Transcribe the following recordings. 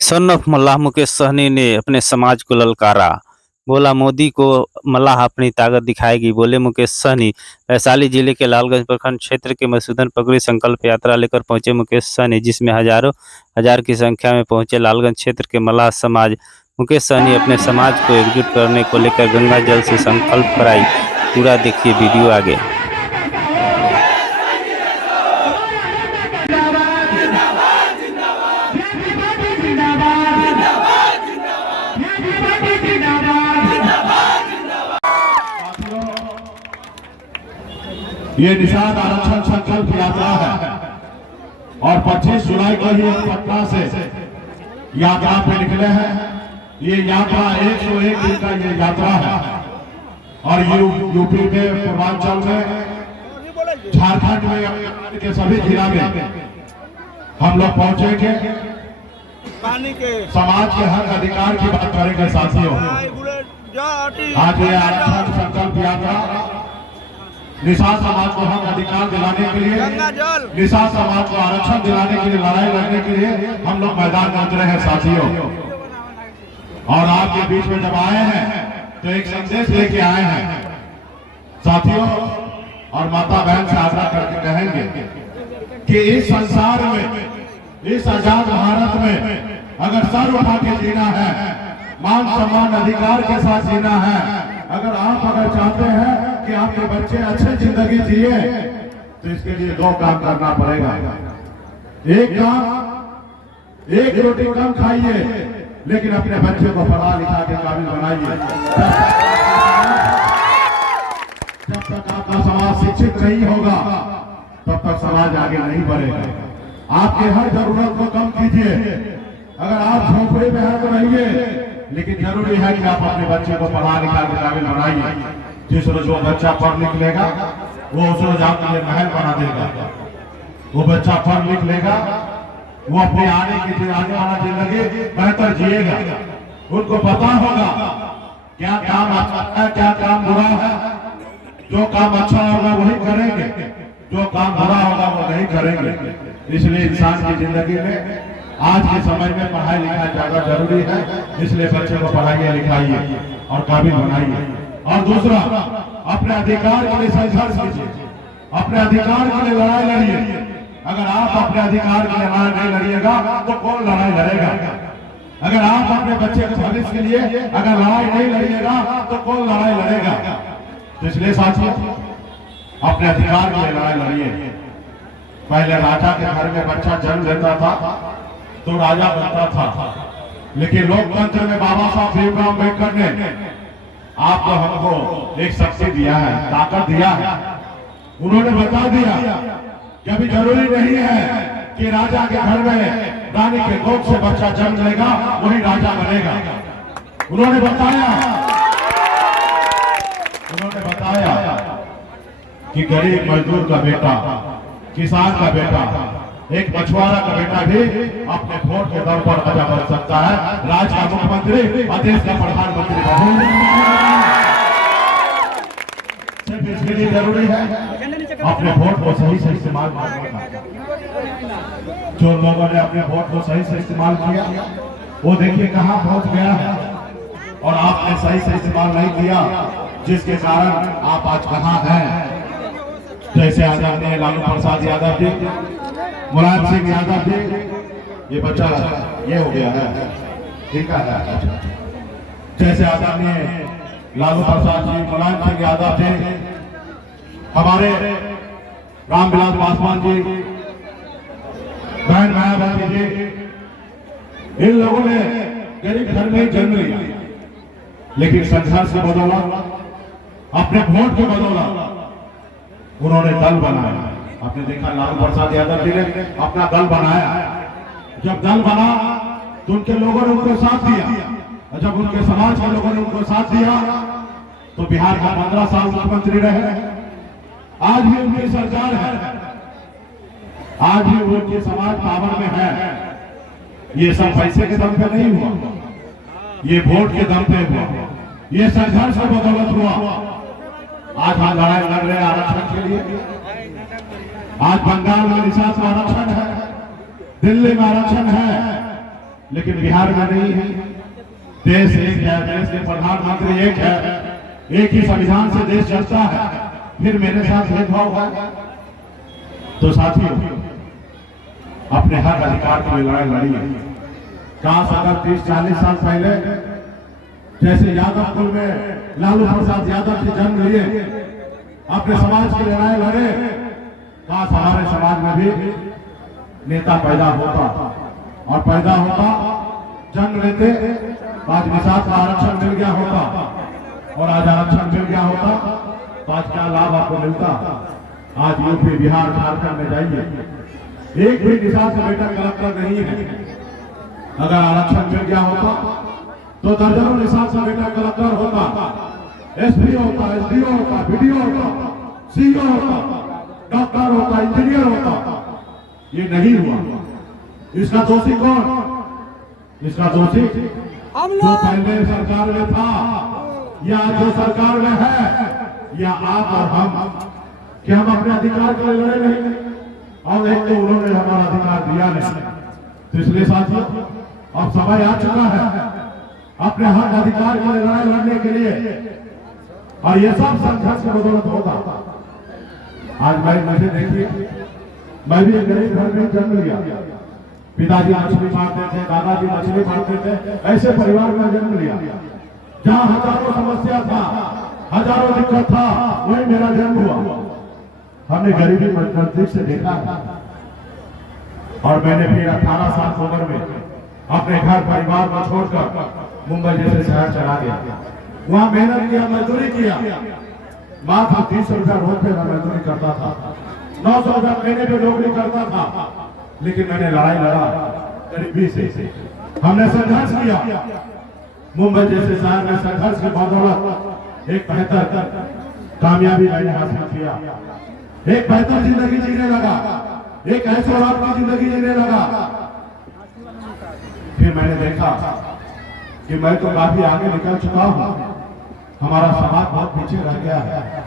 Son of मल्लाह मुकेश सहनी ने अपने समाज को ललकारा। बोला मोदी को मल्लाह अपनी ताकत दिखाएगी, बोले मुकेश सहनी। वैशाली जिले के लालगंज प्रखंड क्षेत्र के मधुसूदन पगड़ी संकल्प यात्रा लेकर पहुंचे मुकेश सहनी, जिसमें हजारों हजार की संख्या में पहुंचे लालगंज क्षेत्र के मल्लाह समाज। मुकेश सहनी अपने समाज को एकजुट करने को लेकर गंगा जल से संकल्प कराई। पूरा देखिए वीडियो आगे। ये निषाद आरक्षण संकल्प यात्रा है और 25 जुलाई को ही पटना से यात्रा पे निकले हैं। ये यात्रा 101 दिन का ये यात्रा है और यूपी के पूर्वांचल में, झारखंड में के सभी जिला में हम लोग पहुंचेंगे। समाज के हक अधिकार की बात करेंगे साथियों। आज ये आरक्षण संकल्प यात्रा निषाद समाज को हक अधिकार दिलाने के लिए, निषाद समाज को आरक्षण दिलाने के लिए, लड़ाई लड़ने के लिए हम लोग मैदान में उतरे हैं साथियों। और आपके बीच में जब आए हैं तो एक संदेश लेके आए हैं साथियों। और माता बहन से आग्रह करके कहेंगे कि इस संसार में, इस आजाद भारत में अगर सर उठा के जीना है, मान सम्मान अधिकार के साथ जीना है, अगर चाहते हैं कि आपके बच्चे अच्छे जिंदगी जिए, तो इसके लिए दो काम करना पड़ेगा। एक काम, एक रोटी कम खाइए, लेकिन अपने बच्चे को पढ़ा लिखा के काबिल बनाइए। जब तक आपका समाज शिक्षित नहीं होगा तब तक समाज आगे नहीं बढ़ेगा। आपके हर जरूरत को कम कीजिए। अगर आप झोपड़ी में हैं तो रहिए, लेकिन जरूरी है कि आप अपने बच्चे को पढ़ा लिखा के काबिल बनाइए। जिस रोज वो बच्चा पढ़ लिख लेगा, वो उस रोज आपके लिए महल बना देगा। वो बच्चा पढ़ लिख लेगा, वो अपने आने वाला जिंदगी बेहतर जिएगा। उनको पता होगा क्या काम अच्छा है, क्या काम बुरा है। जो काम अच्छा होगा वही करेंगे, जो काम बुरा होगा वो नहीं करेंगे। इसलिए इंसान की जिंदगी में आज के समय में पढ़ाई लिखाई ज्यादा जरूरी है। इसलिए बच्चे को पढ़ाइए लिखाइए और काबिल बनाइए। और दूसरा, अपने अधिकार के लिए संघर्ष कीजिए, अपने अधिकार के लिए लड़ाई लड़िए। अगर आप अपने अधिकार के लिए लड़ाई नहीं लड़िएगा तो कौन लड़ाई लड़ेगा। अगर आप अपने बच्चे के भविष्य के लिए अगर लड़ाई नहीं लड़िएगा तो कौन लड़ाई लड़ेगा। तो इसलिए साथियों, अपने अधिकार के लिए लड़ाई लड़िए। पहले राजा के घर में बच्चा जन्म लेता था तो राजा बनता था, लेकिन लोकतंत्र में बाबा साहब भीमराव अम्बेडकर ने आपको हमको एक शक्ति दिया है, ताकत दिया है। उन्होंने बता दिया कि अभी जरूरी नहीं है कि राजा के घर में रानी के गोद से बच्चा जन्म लेगा वही राजा बनेगा। उन्होंने बताया कि गरीब मजदूर का बेटा, किसान का बेटा, एक मछुआरा का बेटा भी अपने वोट के दम पर राजा बन सकता है, राज्य का मुख्यमंत्री और देश का प्रधानमंत्री इसके लिए जरूरी है अपने वोट को सही से इस्तेमाल करना। जो लोगों ने अपने वोट को सही से इस्तेमाल किया वो देखिए कहां पहुंच गया है, और आपने सही से इस्तेमाल नहीं किया, जिसके कारण आप आज कहां हैं। जैसे आदरणीय लालू प्रसाद यादव जी, मुलायम सिंह यादव जी, ये बच्चा ये हो गया है, ठीक है। जैसे आदरणीय लालू प्रसाद जी, मुलायम सिंह यादव जी, हमारे रामविलास पासवान जी, बहन मायावती जी, इन लोगों ने गरीब घर में जन्म लिया, लेकिन संघर्ष के बदौलत, अपने वोट के बदौलत उन्होंने दल बनाया। आपने देखा लालू प्रसाद यादव जी ने अपना दल बनाया। जब दल बना तो उनके लोगों ने उनको साथ दिया, और जब उनके समाज के लोगों ने उनको साथ दिया तो बिहार का 15 साल मुख्यमंत्री रहे। आज भी उनकी सरकार है, आज भी उनकी समाज पावर में है। ये सब पैसे के दम पे नहीं हुआ, ये वोट के दम पे हुआ, ये संघर्ष की बदौलत हुआ। आज हम लड़ाई लड़ रहे हैं आरक्षण के लिए। आज बंगाल में निषाद में आरक्षण है, दिल्ली में आरक्षण है, लेकिन बिहार में नहीं है। देश एक है, देश के प्रधानमंत्री एक है, एक ही संविधान से देश चलता है, फिर मेरे साथ भेदभाव है। तो साथियों, अपने हक अधिकार के लिए लड़ाई लड़िए। काश अगर 30-40 साल पहले जैसे यादव कुल में लालू प्रसाद यादव के जन्म लिए अपने समाज की लड़ाई लड़े, काश हमारे समाज में भी नेता पैदा होता और पैदा होता, जन्म लेते, आज निषाद का आरक्षण मिल गया होता और आज आरक्षण मिल गया होता तो आज क्या लाभ आपको मिलता। आज यूपी, बिहार, झारखंड में जाइए, एक भी निषाद का बेटा कलेक्टर नहीं है। अगर आरक्षण मिल गया होता तो दर्जनों निषाद का बेटा कलेक्टर होता, एसपी होता, एसडीओ होता, बीडीओ होता, सीईओ होता, डॉक्टर होता, इंजीनियर होता। ये नहीं हुआ। इसका दोषी कौन? इसका दोषी जो पहले सरकार में था या जो सरकार में है, या आप और हम, कि हम अपने अधिकार के लिए लड़े नहीं और एक तो उन्होंने हमारा अधिकार दिया नहीं। तो इसलिए साथियों, अब समय आ चुका है अपने हक अधिकार के लिए लड़ाई लड़ने के लिए, और ये सब संघर्ष की बदौलत होगा। आज मुझे देखिए, मैं भी एक गरीब घर में जन्म लिया। पिताजी मछली मारते थे, दादाजी मछली मारते थे, ऐसे परिवार में जन्म लिया जहाँ हजारों समस्या था, हजारों दिक्कत था, वही मेरा जन्म हुआ। हमने गरीबी नजदीक से देखा है और मैंने फिर 18 साल की उम्र में अपने घर परिवार को छोड़कर मुंबई जैसे शहर चला गया। वहाँ मेहनत किया, मजदूरी किया। मात्र 30 रुपया रोज पे मैं मजदूरी करता था, 900 रुपया महीने पे नौकरी करता था, लेकिन मैंने लड़ाई लड़ा गरीबी से। हमने संघर्ष किया। मुंबई जैसे शहर में संघर्ष के बदौलत एक बेहतर कामयाबी मैंने हासिल किया, एक बेहतर जिंदगी जीने लगा, एक ऐसे और आपकी जिंदगी जीने लगा। फिर मैंने देखा कि मैं तो काफी आगे निकल चुका हूँ, हमारा समाज बहुत पीछे रह गया है।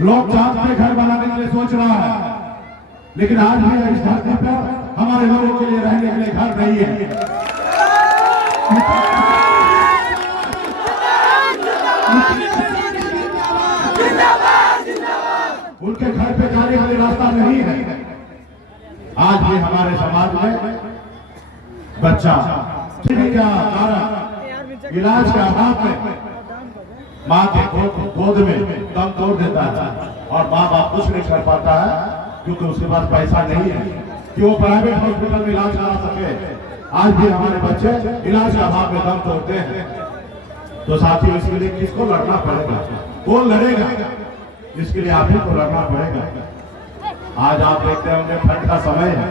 लोग चांद पे घर बनाने के लिए सोच रहा है, लेकिन आज भी इस धरती पर हमारे लोगों के लिए रहने के लिए घर नहीं है। उनके घर पे जाने के लिए रास्ता नहीं है। आज भी हमारे समाज में बच्चा क्या कारण इलाज के अभाव में माँ के गोद में दम तोड़ देता है और माँ बाप कुछ नहीं कर पाता है क्योंकि उसके पास पैसा नहीं है कि वो प्राइवेट हॉस्पिटल में इलाज करा सके। आज भी हमारे बच्चे इलाज के अभाव में दम तोड़ते हैं। तो साथियों, इसके लिए किसको लड़ना पड़ेगा? कौन लड़ेगा? इसके लिए आप ही को लड़ना पड़ेगा। आज आप देखते होंगे ठंड का समय है,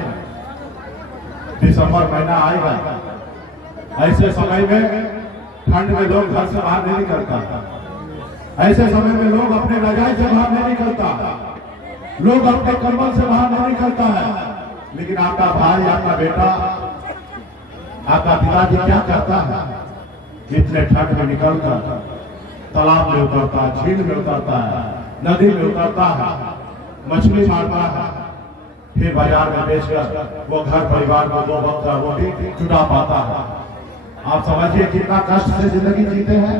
दिसंबर महीना आएगा। ऐसे समय में ठंड में लोग घर से बाहर नहीं निकलता, ऐसे समय में लोग अपने रजाई से बाहर नहीं निकलता, लोग अपने कंबल से बाहर नहीं निकलता है। लेकिन आपका भाई, आपका बेटा, आपका पिताजी क्या करता है? इतने ठंड में निकलकर तालाब में उतरता है, झील में उतरता है, नदी में उतरता है, मछली मारता है, फिर बाजार में बेचकर वो घर परिवार को 2 वक्त का रोटी जुटा पाता है। आप समझिए कितना कष्ट से जिंदगी जीते हैं।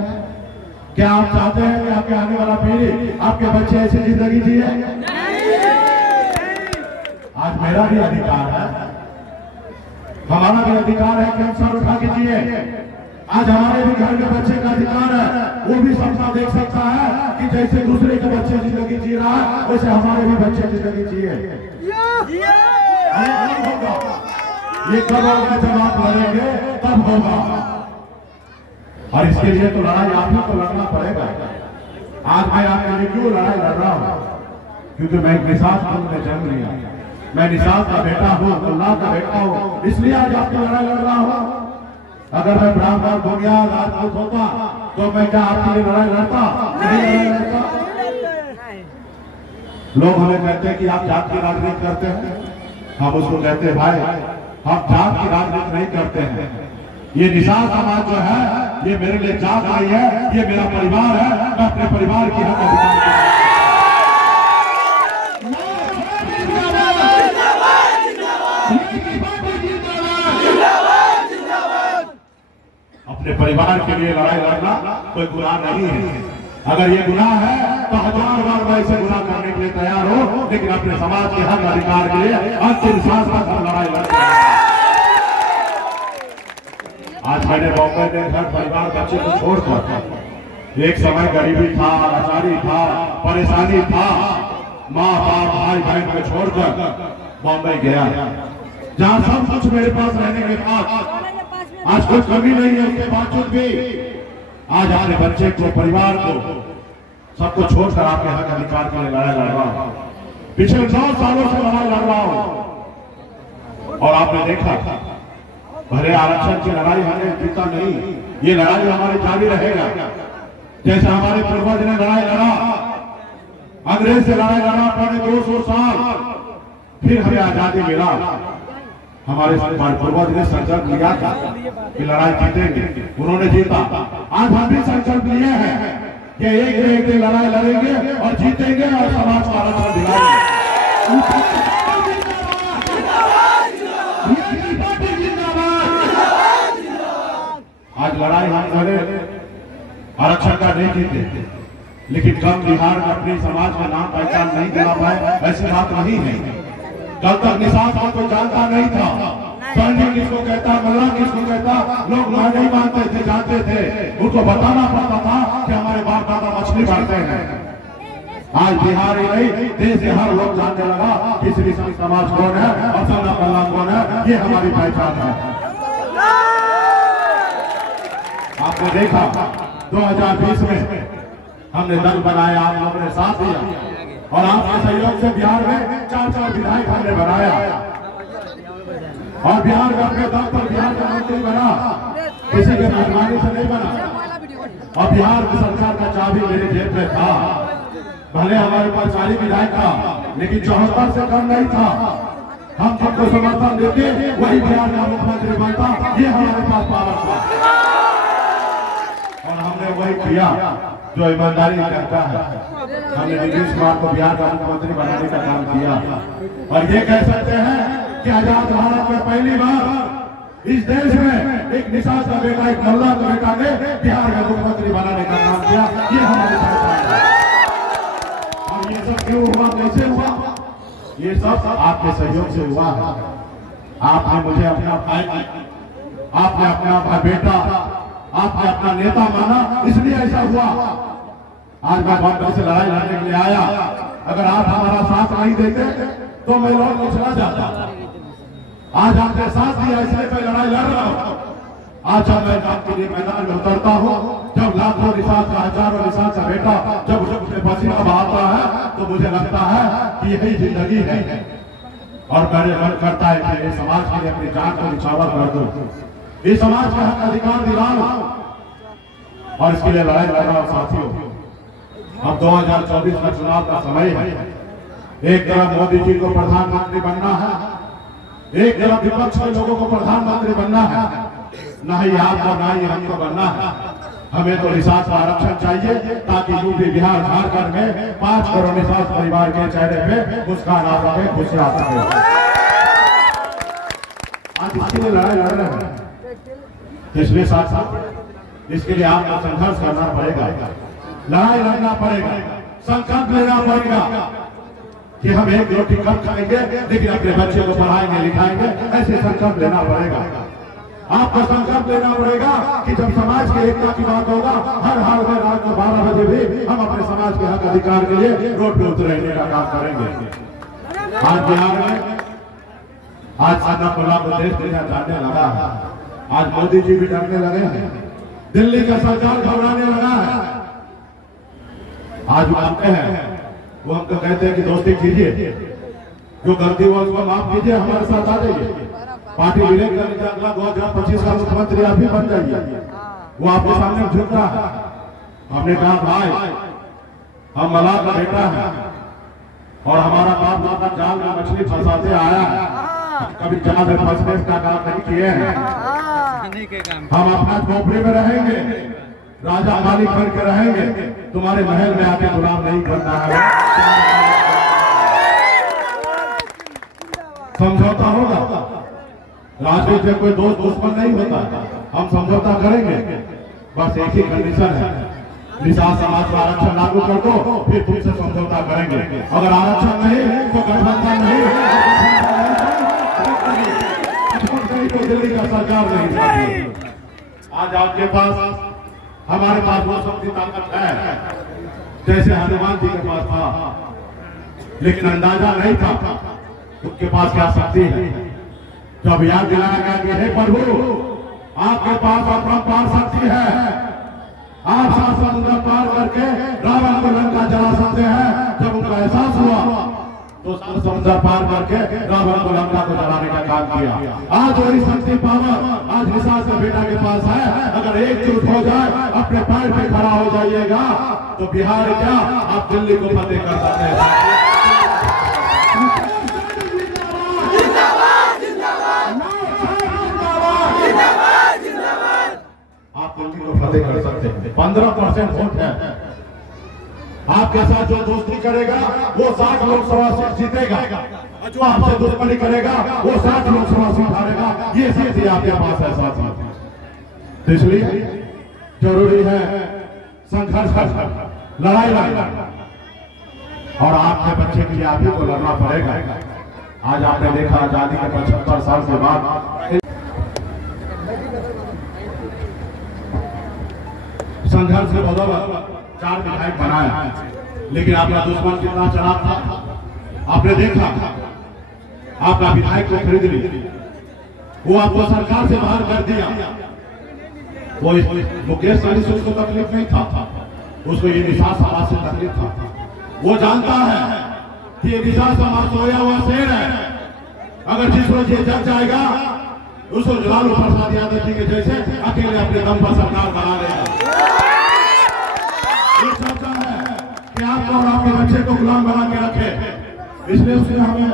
क्या आप चाहते हैं कि आपके आने वाला पीढ़ी, आपके बच्चे ऐसी जिंदगी जिए? आज मेरा भी अधिकार है, हमारा भी अधिकार है कि हम सर उठा के जिए। आज हमारे भी घर के बच्चे का अधिकार है, वो भी सपना देख सकता है कि जैसे दूसरे के बच्चे जिंदगी जी रहा है वैसे हमारे भी बच्चे जिंदगी जिए। ये कब होगा? जब आप लड़ेंगे तब होगा। और इसके लिए तो लड़ाई आप ही को लड़ना पड़ेगा। आज मैं आपके लिए क्यों लड़ाई लड़ रहा हूँ? क्योंकि मैं एक निषाद कुल में जन्म लिया, मैं निषाद का बेटा हूँ, अल्लाह का बेटा हूँ, इसलिए आज आपकी लड़ाई लड़ रहा हूँ। अगर मैं ब्राह्मण, बुनियाद, राजपूत होता तो मैं क्या आपके लिए लड़ाई लड़ता? नहीं लड़ता। लोग हमें कहते हैं कि आप जात की राजनीति करते हैं। हम उसको कहते हैं भाई, हम जात की राजनीति नहीं करते हैं। ये निषाद समाज जो है ये मेरे लिए जात नहीं है, ये मेरा परिवार है। मैं अपने परिवार की हक अधिकार अपने परिवार के लिए लड़ाई लड़ना कोई गुनाह नहीं है। अगर ये गुनाह है तो 1000 बार मैं इसे गुनाह करने के लिए तैयार हूं, लेकिन अपने समाज के हक अधिकार के लिए अंतिम सांस तक हम लड़ाई लड़ते हैं। आज मैंने बॉम्बे में घर परिवार बच्चे को छोड़कर, एक समय गरीबी था, लाचारी था, परेशानी था, माँ बाप भाई बहन को छोड़कर बॉम्बे गया, जहाँ सब कुछ मेरे पास रहने के बाद आज कोई कमी नहीं है, उसके बावजूद भी आज अपने बच्चे को, परिवार को, सबको छोड़कर आपके हक अधिकार के लिए लड़ाई लड़ रहा हूं। पिछले 9 सालों से लड़ाई लड़ रहा हूं और आपने देखा भले आरक्षण की लड़ाई हमें जीता नहीं, ये लड़ाई हमारी जारी रहेगा। जैसे हमारे पूर्वज ने लड़ाई लड़ा, अंग्रेज से लड़ाई लड़ा, 200 साल, फिर हमें आजादी मिला। हमारे पूर्वज ने संकल्प लिया था कि लड़ाई जीतेंगे, उन्होंने जीता। आज हम भी संकल्प लिए हैं कि एक दिन लड़ाई लड़ेंगे और जीतेंगे और समाज का आरक्षण दिलाएंगे। आज लड़ाई हम लड़े, आरक्षण का नहीं जीते, लेकिन कम बिहार में अपनी समाज का नाम पहचान नहीं दिला पाए, ऐसी बात नहीं है। कल तक निषाद को कोई जानता नहीं था, सैनिक किसको कहता, मल्ला किसको कहता, लोग नहीं मानते थे, जानते थे। उनको बताना पड़ता था कि हमारे बाप दादा मछली मारते हैं। आज बिहार ही नहीं, देश के हर लोग जानने लगा कि श्री समाज कौन है और सन्ना मल्ला कौन है, ये हमारी पहचान है। आपने देखा 2020 में हमने दल बनाया, आप लोगों ने साथ दिया और आपके सहयोग से बिहार में 4 विधायक हमने बनाया और बिहार का अपने दम पर बिहार का मंत्री बना, किसी के मेहरबानी से नहीं बना। और बिहार की सरकार का चाबी मेरे जेब में था। भले हमारे पास 40 विधायक था, लेकिन 74 से कम नहीं था। हम सबको समर्थन देते वही बिहार का मुख्यमंत्री बनता, ये हमारे पास पावर था और हमने वही किया जो ईमानदारी करता है। हमने नीतीश कुमार को बिहार का मुख्यमंत्री बनाने का काम किया और ये कह सकते हैं कि आजाद भारत में पहली बार इस देश में एक निषाद का बेटा, एक मल्ला का बेटा ने बिहार का मुख्यमंत्री बनाने का काम किया। ये हमारे पहचान है। और ये सब क्यों हुआ, कैसे हुआ? ये सब आपके सहयोग से हुआ है। आपने मुझे अपना भाई, आपने अपना बेटा, आपने अपना नेता माना, इसलिए ऐसा हुआ। आज मैं बॉम्बे से लड़ाई लड़ने के लिए आया, अगर आप हमारा साथ नहीं देते तो मैं लौट के चला जाता। आज आपने साथ दिया, इसलिए मैं लड़ाई लड़ रहा हूँ। आज जब मैं आपके लिए मैदान में उतरता हूँ, जब लाखों निषाद का, हजारों निषाद का बेटा जब मुझे पसीना बहाता है, तो मुझे लगता है कि यही जिंदगी है और मेरे मन करता है कि इस समाज के लिए अपनी जान को निछावर कर दूं, इस समाज का हक अधिकार दिलाऊं और इसके लिए लड़ाई लड़ रहा हूं। साथियों, अब 2024 का चुनाव का समय है। एक तरफ मोदी जी को प्रधानमंत्री बनना है, एक तरफ विपक्ष के लोगों को प्रधानमंत्री बनना है। न ही आपको न ही हमको बनना है। हमें तो निषाद का आरक्षण चाहिए ताकि यूपी, बिहार, झारखंड में 5 करोड़ निषाद परिवार के चेहरे पे मुस्कान आ सके, खुशी आ सके। आज इसके लिए लड़ाई लड़ रहे हैं। इसलिए साथ इसके लिए आपको संघर्ष करना पड़ेगा, लड़ाई लड़ना पड़ेगा, संकल्प लेना पड़ेगा कि हम एक रोटी कम खाएंगे लेकिन अपने बच्चे को पढ़ाएंगे लिखाएंगे, ऐसे संकल्प लेना पड़ेगा। आपको संकल्प लेना पड़ेगा कि जब समाज की एकता की बात होगा, हर हाल में रात को 12 बजे भी हम अपने समाज के हक अधिकार के लिए रोड पे उतरने का काम करेंगे। आज बिहार में आज सन्ना मल्ला को देश दुनिया जानने लगा है। आज मोदी जी भी डरने लगे हैं, दिल्ली का सरकार घबराने लगा है। आज मानते हैं, वो हमको कहते हैं कि दोस्ती कीजिए, जो गलती हुआ उसको माफ कीजिए, हमारे साथ आ जाइए, पार्टी विलय कर लीजिए, अगला 2025 का मुख्यमंत्री आप भी बन जाइए। वो आपके सामने झुक रहा है। हमने कहा भाई, हम मल्लाह का बेटा है और हमारा बाप दादा जाल में मछली फंसाते आया है, कभी जहां में फंसने का काम नहीं किए हैं। हम अपना झोपड़ी में रहेंगे, राजा मालिक बन के रहेंगे, तुम्हारे महल में आके गुलाम नहीं बनना है। समझौता होगा, राजनीति में कोई दोस्त दुश्मन नहीं होता। हम समझौता करेंगे, बस एक ही कंडीशन है, निषाद समाज का आरक्षण लागू कर दो, फिर तुमसे समझौता करेंगे। अगर आरक्षण नहीं तो गठबंधन नहीं, तो दिल्ली का सरकार नहीं। आज आपके पास, हमारे पास वो शक्ति ताकत है जैसे हनुमान जी के पास था, लेकिन अंदाजा नहीं था उनके पास क्या शक्ति है। जब याद दिलाया गया कि हे प्रभु, आपके पास अपरंपार शक्ति है, आप सात समुद्र पार करके रावण को लंका जला सकते हैं। जब उनका एहसास हुआ तो सात समुद्र पार करके रावण को लंका को जलाने का काम किया। आज वही शक्ति पावर आज निषाद के बेटा के पास है। अगर एकजुट हो जाए, अपने पैर पे खड़ा हो जाइएगा, तो बिहार क्या, आप दिल्ली को फतेह कर सकते हैं। आप दिल्ली को फतेह कर सकते हैं। 15% वोट है, आपके साथ जो दोस्ती करेगा वो 60 लोकसभा सीट जीतेगा, जो आपसे दुश्मनी करेगा वो 60 लोकसभा सीट हारेगा। ये शक्ति आपके पास है साथी, तो इसलिए जरूरी है संघर्ष करना, लड़ाई लड़ना, और आपके बच्चे के लिए आप ही को लड़ना पड़ेगा। आज आपने देखा आजादी के 75 साल के बाद संघर्ष के बदौलत 4 विधायक बनाया, लेकिन आपका दुश्मन कितना चालाक था आपने देखा। आपका विधायक को खरीद ली, वो आपको सरकार से बाहर कर दिया। वो मुकेश सहनी से उसको तकलीफ नहीं था, उसको ये निषाद समाज से तकलीफ था। वो जानता है कि ये निषाद समाज सोया हुआ शेर है, अगर जिस रोज ये जग जाएगा उसको लालू प्रसाद यादव जी के जैसे अकेले अपने दम पर सरकार बना लेगा। कि आपको और आपके बच्चे को गुलाम बना के रखे, इसलिए उसने हमें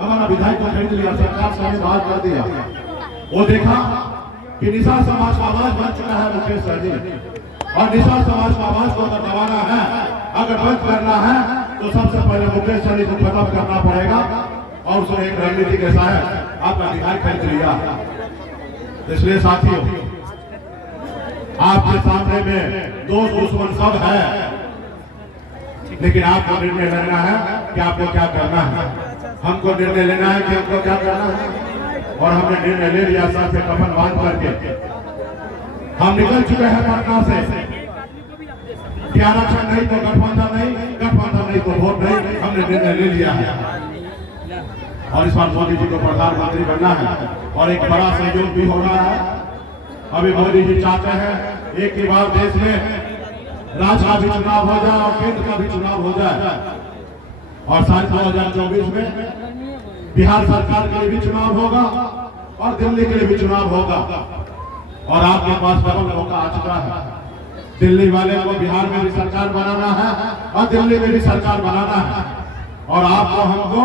हमारा विधायक को खरीद लिया, सरकार से हमें बाहर कर दिया। वो देखा कि निषाद समाज का आवाज बन चुका है मुकेश सहनी, और निषाद समाज का आवाज को अगर दबाना है, अगर बंद करना है, तो सबसे पहले मुकेश सहनी को खत्म करना पड़ेगा। और उसने एक रणनीति ऐसा है, आपका विधायक खरीद लिया। इसलिए साथियों, आपके सामने में दोस्त दुश्मन सब है, लेकिन आपको निर्णय लेना है कि आपको क्या करना है। हमको निर्णय लेना है कि हमको क्या करना है, और हमने निर्णय ले लिया। सर से कफन बांध करके हम निकल चुके हैं पटना से कि आरक्षण नहीं तो गठबंधन नहीं, गठबंधन नहीं तो वोट नहीं। हमने निर्णय ले लिया है, और इस बार मोदी जी को प्रधानमंत्री बनना है, और एक बड़ा सहयोग भी हो रहा है। अभी मोदी जी चाहते हैं एक ही बार देश में राज्य का भी चुनाव हो जाए और केंद्र का भी चुनाव हो जाए, और साल 2024 में बिहार सरकार के लिए भी चुनाव होगा और दिल्ली के लिए भी चुनाव होगा। और आपके पास डबल मौका आ चुका है, दिल्ली वाले को बिहार में भी सरकार बनाना है और दिल्ली में भी सरकार बनाना है, और आपको हमको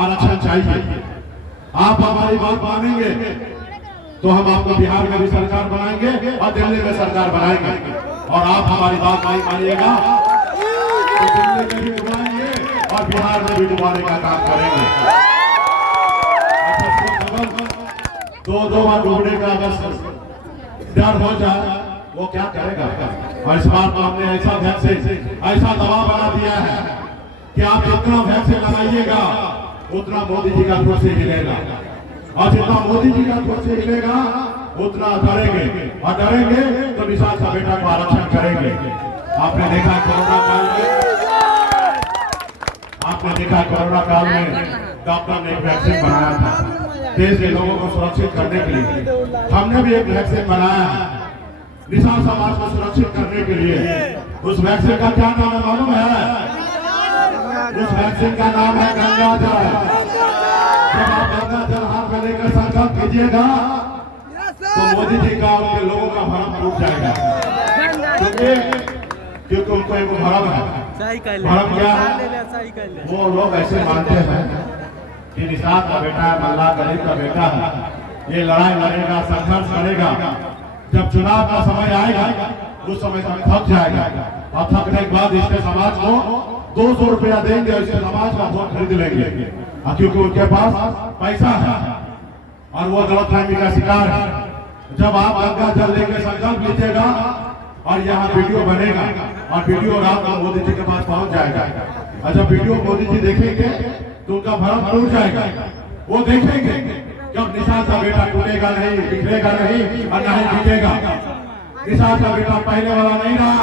आरक्षण चाहिए। आप हमारी बात मानेंगे तो हम आपको बिहार में भी सरकार बनाएंगे और दिल्ली में सरकार बनाएंगे, और आप हमारी बात नहीं मानिएगा तो दिल्ली में भी डुबाएंगे और बिहार में भी डुबाने का काम करेंगे। दो बार डूबने का अगर डर हो जाए, वो क्या करेगा। और इस बार तो हमने ऐसा वैक्सीन, ऐसा दवा बना दिया है कि आप जितना वैक्सीन लगाइएगा उतना मोदी जी का कुर्सी हिलेगा, और जितना मोदी जी का कुर्सी हिलेगा उतना डरेंगे, और डरेंगे तो निषाद का बेटा को आरक्षण करेंगे। आपने देखा कोरोना काल में डॉक्टर ने एक वैक्सीन बनाया था देश के लोगों को सुरक्षित करने के लिए। हमने भी एक वैक्सीन बनाया है निषाद समाज को सुरक्षित करने के लिए। उस वैक्सीन का क्या नाम है मालूम है? उस वैक्सीन का नाम है गंगा जल। जब आप गंगा जल हाथ में लेकर संकल्प कीजिएगा तो मोदी जी का और उनके लोगों का भरम टूट जाएगा, क्योंकि उनको एक भरम है। भरम क्या है? वो लोग ऐसे मानते हैं कि निषाद का बेटा है, मल्ला गरीब का बेटा है, ये लड़ाई लड़ेगा, संघर्ष करेगा, जब चुनाव का समय आएगा उस समय तक थक जाएगा, और थकने के बाद इसके समाज को 200 रुपया देंगे, इसके समाज का वोट खरीद लेंगे, क्योंकि उनके पास पैसा है और वो गलतफहमी का शिकार है। जब आप गंगा जल लेकर संकल्प लीजिएगा और यहाँ वीडियो बनेगा और वीडियो रात को मोदी जी के पास पहुंच जाएगा, और जब वीडियो मोदी जी देखेंगे तो उनका भरम टूट जाएगा। वो देखेंगे कि अब निशान का बेटा टूटेगा नहीं, बिखरेगा नहीं और नहीं जीतेगा। निशान का बेटा पहले वाला नहीं रहा,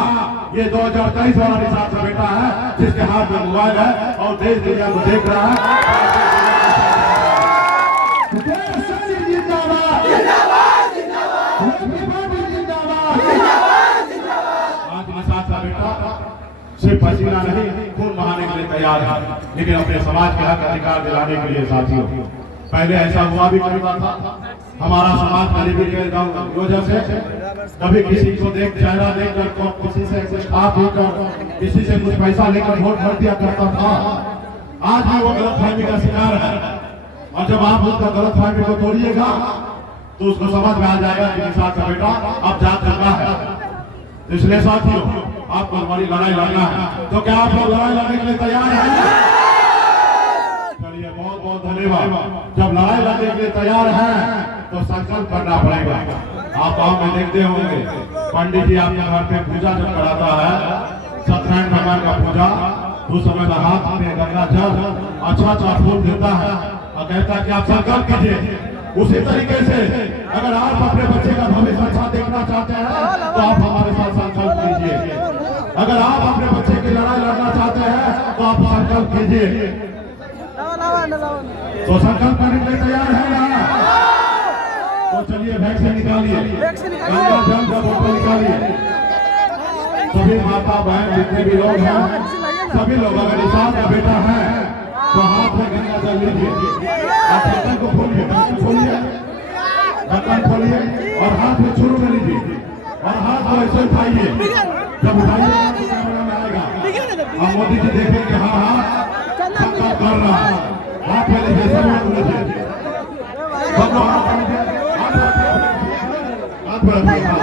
ये 2023 वाला निशान का बेटा है जिसके हाथ में मोबाइल है और देश दुनिया को देख रहा है। सिर्फ पसीना नहीं, खून बहाने के लिए तैयार है, लेकिन अपने समाज के हक अधिकार दिलाने के लिए साथियों। पहले ऐसा हुआ भी करता था, हमारा समाज गरीबी के वजह से कभी किसी को चेहरा देखकर किसी से कुछ खा पीकर किसी से कुछ पैसा लेकर वोट भर दिया करता था। आज भी वो गलतफहमी का शिकार है, और जब आप उसका गलतफहमी को तोड़िएगा तो उसको समझ में आ जाएगा कि निशान का बेटा अब जात चुका है। इसलिए साथियों, आपको हमारी लड़ाई लड़ना है, तो क्या आप लोग लड़ाई लड़ने के लिए तैयार हैं? चलिए, बहुत बहुत धन्यवाद। जब लड़ाई लड़ने के लिए तैयार हैं तो संकल्प करना पड़ेगा। आप गाँव में देखते होंगे, पंडित जी आपके घर पे पूजा जब कराता है, सत्यनारायण भगवान का पूजा, उस समय हाथ में गंगा जल अच्छा फूल देता है और कहता है कि आप संकल्प कीजिए। उसी तरीके से अगर आप अपने बच्चे का भविष्य अच्छा देखना चाहते हैं तो आप हमारे साथ संकल्प कीजिए। अगर आप अपने बच्चे की लड़ाई लड़ना चाहते हैं तो आप संकल्प कीजिए। तो संकल्प करने के लिए तैयार है ना? तो चलिए वैक्सीन निकालिए, गंगा जल का बोतल निकालिए। सभी माता बहन जितने भी लोग हैं, सभी लोग अगर निशान का बेटा है तो हाथ में गंगा जल लीजिए, आप ढक्कन को खोलिए, ढक्कन खोलिए और हाथ में शुरू में लीजिए और हाथ को ऐसे उठाइए। जब उठाइए तो कैमरा में आएगा और मोदी जी देखेंगे हाँ संकल्प कर रहा है। हाथ में लीजिए, सब हाथ लीजिए, हाथ पर रखिए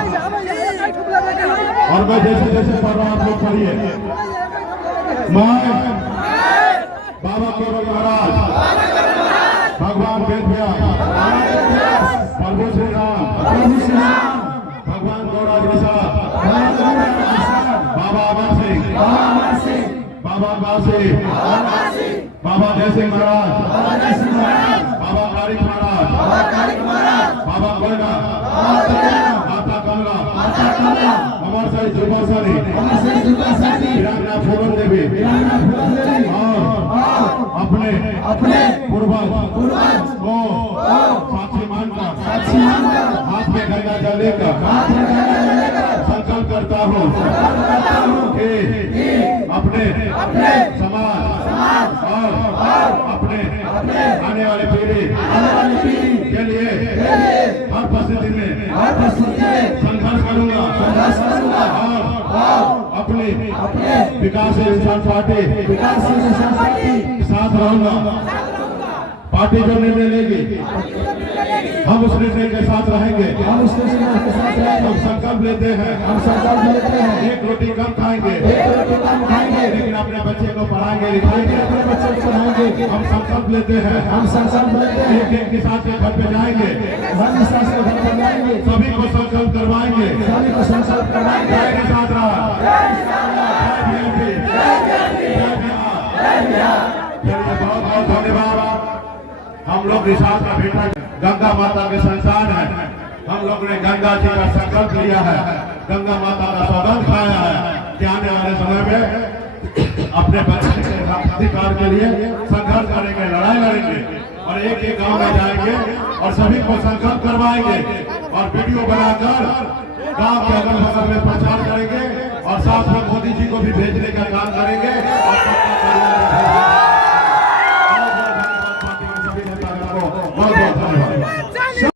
और मैं जैसे जैसे पढ़ रहा हूँ आप लोग पढ़िए। बाबा केवल महाराज, भगवान वेद व्यास, प्रभु श्री राम, भगवान गौराज निषाद, बाबा अमर सिंह, बाबा काशी, बाबा जय सिंह महाराज, बाबा कारिक महाराज, बाबा कोयना, माता कमला, अमर साई जुबासारी, वीरांगना फूलन देवी अपने पूर्वज को साक्षी मानकर हाथ में गंगा जल लेकर संकल्प करता हूँ कि अपने समाज और अपने आने वाले पीढ़ी के लिए हर परिस्थिति में संघर्ष करूंगा और अपने विकासशील इंसान पार्टी के साथ रहूंगा। पार्टी जो निर्णय लेगी हम उस निर्णय के साथ रहेंगे। हम संकल्प लेते हैं, एक रोटी कम खाएंगे लेकिन अपने बच्चे को पढ़ाएंगे लिखाएंगे। हम संकल्प लेते हैं, एक एक किसान के घर पे जाएंगे, सभी को संकल्प करवाएंगे। जय किसान राज, बहुत बहुत धन्यवाद। हम लोग निशान का बेटा गंगा माता के संतान है। हम लोग ने गंगा जी का संकल्प लिया है, गंगा माता का सौगंध खाया है कि आने वाले समय में अपने बच्चे के अधिकार के लिए संघर्ष करेंगे, लड़ाई लड़ेंगे और एक एक गांव में जाएंगे और सभी को संकल्प करवाएंगे और वीडियो बनाकर गांव के अगल बगल में प्रचार करेंगे और साथ में मोदी जी को भी भेजने का काम करेंगे।